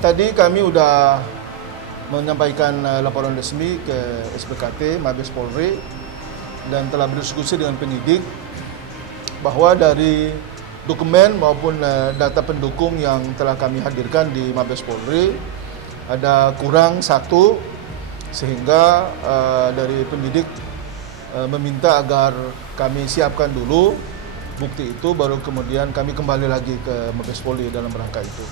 Tadi kami udah menyampaikan laporan resmi ke SPKT Mabes Polri dan telah berdiskusi dengan penyidik bahwa dari dokumen maupun data pendukung yang telah kami hadirkan di Mabes Polri ada kurang satu, sehingga dari penyidik meminta agar kami siapkan dulu bukti itu, baru kemudian kami kembali lagi ke Mabes Polri dalam rangka itu.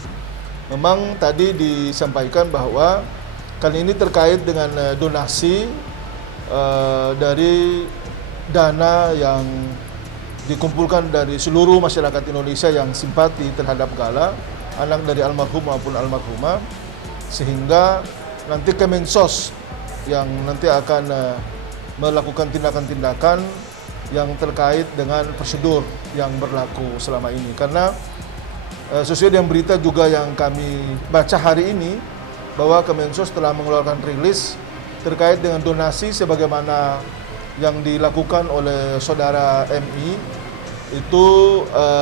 Memang tadi disampaikan bahwa kali ini terkait dengan donasi dari dana yang dikumpulkan dari seluruh masyarakat Indonesia yang simpati terhadap Gala, anak dari almarhum maupun almarhumah, sehingga nanti Kemensos yang nanti akan melakukan tindakan-tindakan yang terkait dengan prosedur yang berlaku selama ini. Karena sesuai dengan berita juga yang kami baca hari ini, bahwa Kemensos telah mengeluarkan rilis terkait dengan donasi sebagaimana yang dilakukan oleh saudara MI itu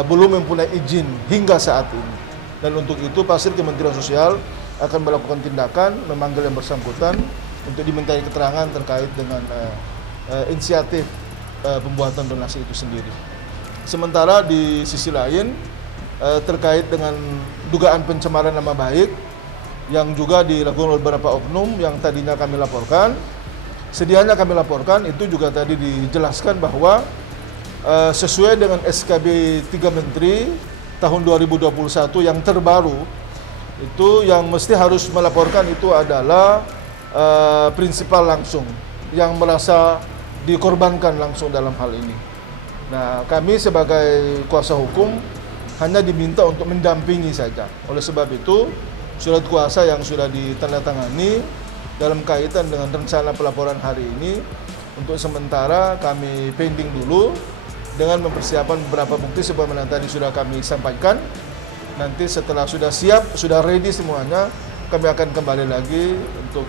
belum mempunyai izin hingga saat ini. Dan untuk itu pasti Kementerian Sosial akan melakukan tindakan, memanggil yang bersangkutan untuk dimintai keterangan terkait dengan inisiatif pembuatan donasi itu sendiri. Sementara di sisi lain terkait dengan dugaan pencemaran nama baik yang juga dilakukan oleh beberapa oknum yang tadinya kami laporkan, sedianya kami laporkan, itu juga tadi dijelaskan bahwa sesuai dengan SKB 3 Menteri tahun 2021 yang terbaru, itu yang mesti harus melaporkan itu adalah prinsipal langsung yang merasa dikorbankan langsung dalam hal ini. Nah, kami sebagai kuasa hukum hanya diminta untuk mendampingi saja. Oleh sebab itu, surat kuasa yang sudah ditandatangani dalam kaitan dengan rencana pelaporan hari ini, untuk sementara kami pending dulu dengan mempersiapkan beberapa bukti sebagaimana tadi sudah kami sampaikan. Nanti setelah sudah siap, sudah ready semuanya, kami akan kembali lagi untuk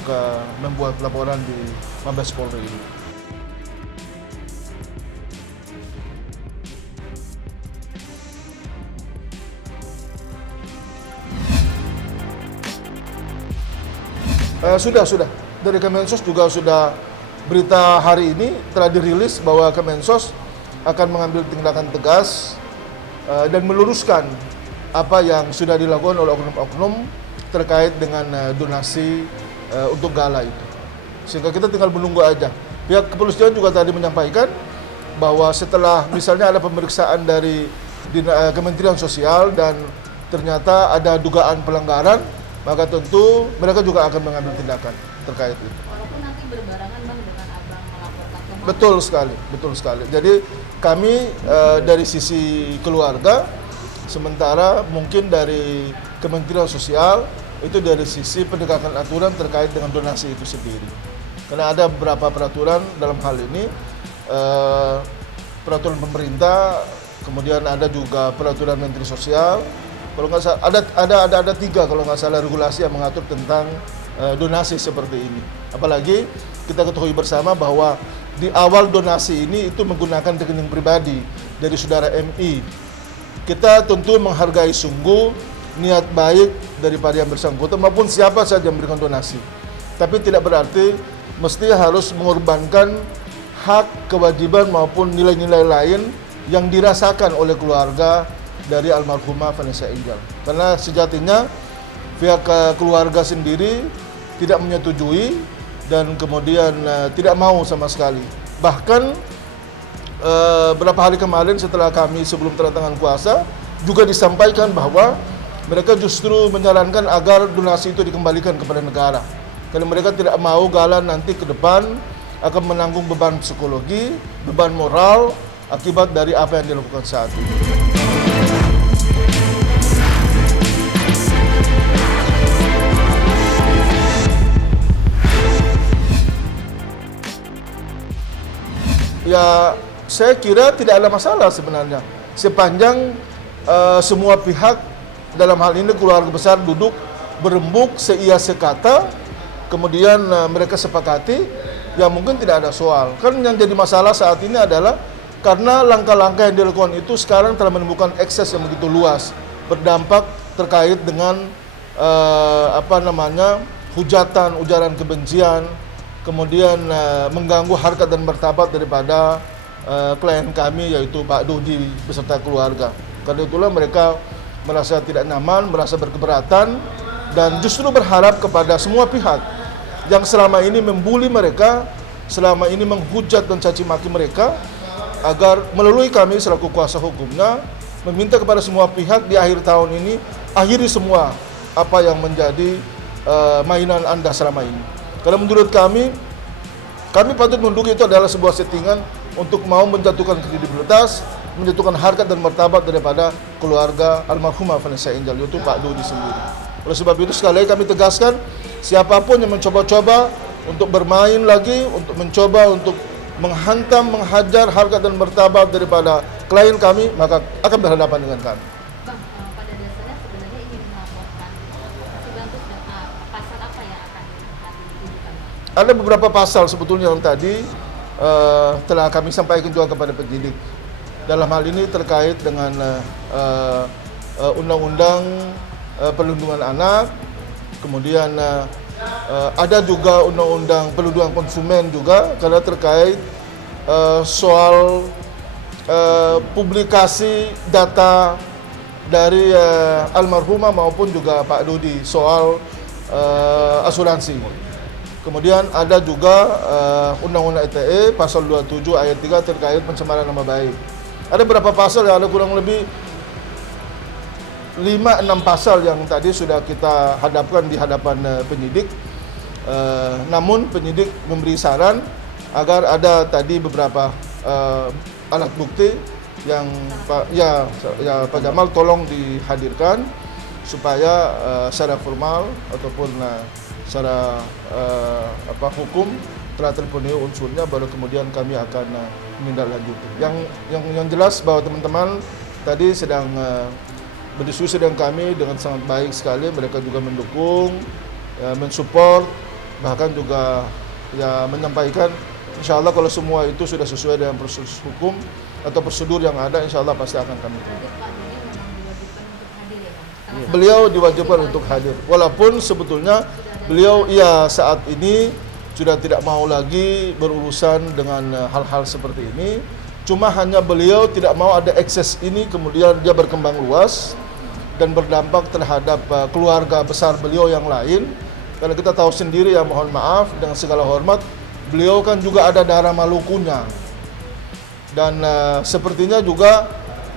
membuat laporan di Mabes Polri ini. Sudah. Dari Kemensos juga sudah, berita hari ini telah dirilis bahwa Kemensos akan mengambil tindakan tegas dan meluruskan apa yang sudah dilakukan oleh oknum-oknum terkait dengan donasi untuk Gala itu. Sehingga kita tinggal menunggu aja. Pihak kepolisian juga tadi menyampaikan bahwa setelah misalnya ada pemeriksaan dari Kementerian Sosial dan ternyata ada dugaan pelanggaran, maka tentu mereka juga akan mengambil tindakan terkait itu. Walaupun nanti berbarengan Bang dengan Abang melaporkan ke Mabes. Betul sekali. Jadi kami dari sisi keluarga, sementara mungkin dari Kementerian Sosial itu dari sisi penegakan aturan terkait dengan donasi itu sendiri. Karena ada beberapa peraturan dalam hal ini, peraturan pemerintah, kemudian ada juga peraturan Menteri Sosial. Kalau nggak salah ada 3 kalau nggak salah regulasi yang mengatur tentang donasi seperti ini. Apalagi kita ketahui bersama bahwa di awal donasi ini itu menggunakan rekening pribadi dari saudara MI. Kita tentu menghargai sungguh niat baik daripada yang bersangkutan maupun siapa saja yang memberikan donasi. Tapi tidak berarti mesti harus mengorbankan hak, kewajiban maupun nilai-nilai lain yang dirasakan oleh keluarga dari almarhumah Vanessa Angel. Karena sejatinya pihak keluarga sendiri tidak menyetujui dan kemudian tidak mau sama sekali. Bahkan beberapa hari kemarin setelah kami sebelum tanda tangan kuasa juga disampaikan bahwa mereka justru menyarankan agar donasi itu dikembalikan kepada negara. Karena mereka tidak mau Gala nanti ke depan akan menanggung beban psikologi, beban moral akibat dari apa yang dilakukan saat ini. Ya, saya kira tidak ada masalah sebenarnya. Sepanjang semua pihak dalam hal ini keluarga besar duduk berembuk seia sekata, kemudian mereka sepakati, ya mungkin tidak ada soal. Kan yang jadi masalah saat ini adalah karena langkah-langkah yang dilakukan itu sekarang telah menimbulkan ekses yang begitu luas, berdampak terkait dengan hujatan, ujaran kebencian, kemudian mengganggu harkat dan martabat daripada klien kami, yaitu Pak Dodi beserta keluarga. Karena itulah mereka merasa tidak nyaman, merasa berkeberatan, dan justru berharap kepada semua pihak yang selama ini membuli mereka, selama ini menghujat dan caci maki mereka, agar melalui kami selaku kuasa hukumnya meminta kepada semua pihak di akhir tahun ini akhiri semua apa yang menjadi mainan Anda selama ini. Karena menurut kami patut menduga itu adalah sebuah settingan untuk mau menjatuhkan kredibilitas, menjatuhkan harkat dan martabat daripada keluarga almarhumah Vanessa Angel, yaitu Pak Dodi sendiri. Oleh sebab itu sekali lagi kami tegaskan, siapapun yang mencoba-coba untuk bermain lagi, untuk mencoba untuk menghantam, menghajar harkat dan martabat daripada klien kami, maka akan berhadapan dengan kami. Bang, pada dasarnya sebenarnya ingin melaporkan sebantu pasal apa yang akan ditujukan? Ada beberapa pasal sebetulnya yang tadi telah kami sampaikan juga kepada penyidik. Dalam hal ini terkait dengan undang-undang perlindungan anak, kemudian ada juga undang-undang perlindungan konsumen juga, karena terkait soal publikasi data dari almarhumah maupun juga Pak Dodi soal asuransi. Kemudian ada juga Undang-Undang ITE pasal 27 ayat 3 terkait pencemaran nama baik. Ada beberapa pasal yang ada kurang lebih 5-6 pasal yang tadi sudah kita hadapkan di hadapan penyidik. Namun penyidik memberi saran agar ada tadi beberapa alat bukti yang Pak Jamal tolong dihadirkan supaya secara formal ataupun secara hukum telah terpenuhi unsurnya, baru kemudian kami akan menindaklanjuti. Yang jelas bahwa teman-teman tadi sedang berdiskusi dengan kami dengan sangat baik sekali. Mereka juga mendukung, mensupport, bahkan juga menyampaikan insya Allah kalau semua itu sudah sesuai dengan proses hukum atau prosedur yang ada, insya Allah pasti akan kami tunggu. Beliau diwajibkan untuk hadir, walaupun sebetulnya beliau saat ini sudah tidak mau lagi berurusan dengan hal-hal seperti ini. Cuma hanya beliau tidak mau ada ekses ini kemudian dia berkembang luas dan berdampak terhadap keluarga besar beliau yang lain. Karena kita tahu sendiri, ya mohon maaf dengan segala hormat, beliau kan juga ada darah Malukunya. Dan sepertinya juga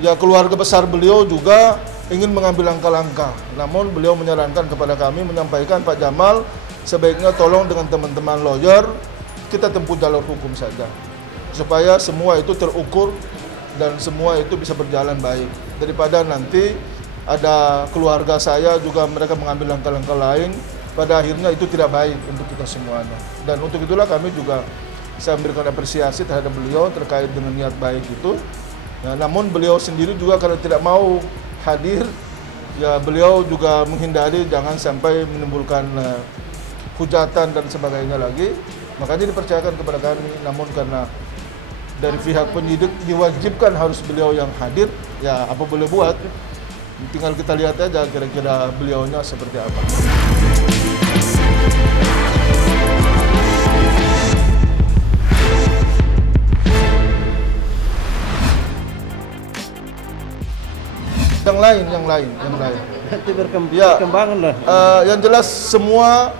ya keluarga besar beliau juga ingin mengambil langkah-langkah. Namun beliau menyarankan kepada kami, menyampaikan, Pak Jamal, sebaiknya tolong dengan teman-teman lawyer kita tempuh jalur hukum saja, supaya semua itu terukur dan semua itu bisa berjalan baik, daripada nanti ada keluarga saya juga mereka mengambil langkah-langkah lain, pada akhirnya itu tidak baik untuk kita semuanya. Dan untuk itulah kami juga saya memberikan apresiasi terhadap beliau terkait dengan niat baik itu. Nah, namun beliau sendiri juga karena tidak mau hadir, ya beliau juga menghindari jangan sampai menimbulkan hujatan dan sebagainya lagi. Makanya dipercayakan kepada kami. Namun karena dari pihak penyidik diwajibkan harus beliau yang hadir, ya apa boleh buat. Tinggal kita lihat aja kira-kira beliaunya seperti apa. Yang lain. Nanti berkembangan lah. Yang jelas semua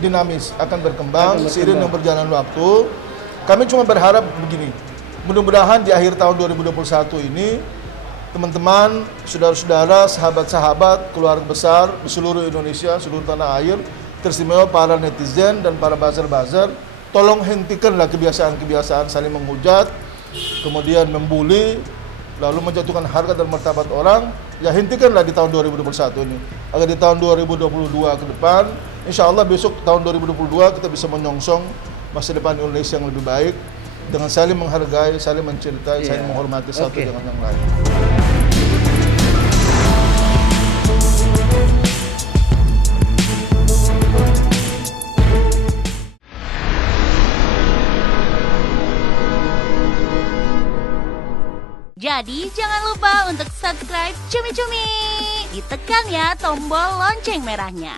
dinamis, akan berkembang seiring dengan berjalan waktu. Kami cuma berharap begini, mudah-mudahan di akhir tahun 2021 ini, teman-teman, saudara-saudara, sahabat-sahabat, keluarga besar di seluruh Indonesia, seluruh tanah air, teristimewa para netizen dan para buzzer-buzzer, tolong hentikanlah kebiasaan-kebiasaan saling menghujat, kemudian membuli, lalu menjatuhkan harga dan martabat orang. Ya hentikanlah di tahun 2021 ini, agar di tahun 2022 ke depan, insya Allah besok tahun 2022 kita bisa menyongsong masa depan Indonesia yang lebih baik dengan saling menghargai, saling mencintai, saling menghormati satu dengan yang lain. Jadi jangan lupa untuk subscribe Cumi Cumi. Ditekan ya tombol lonceng merahnya.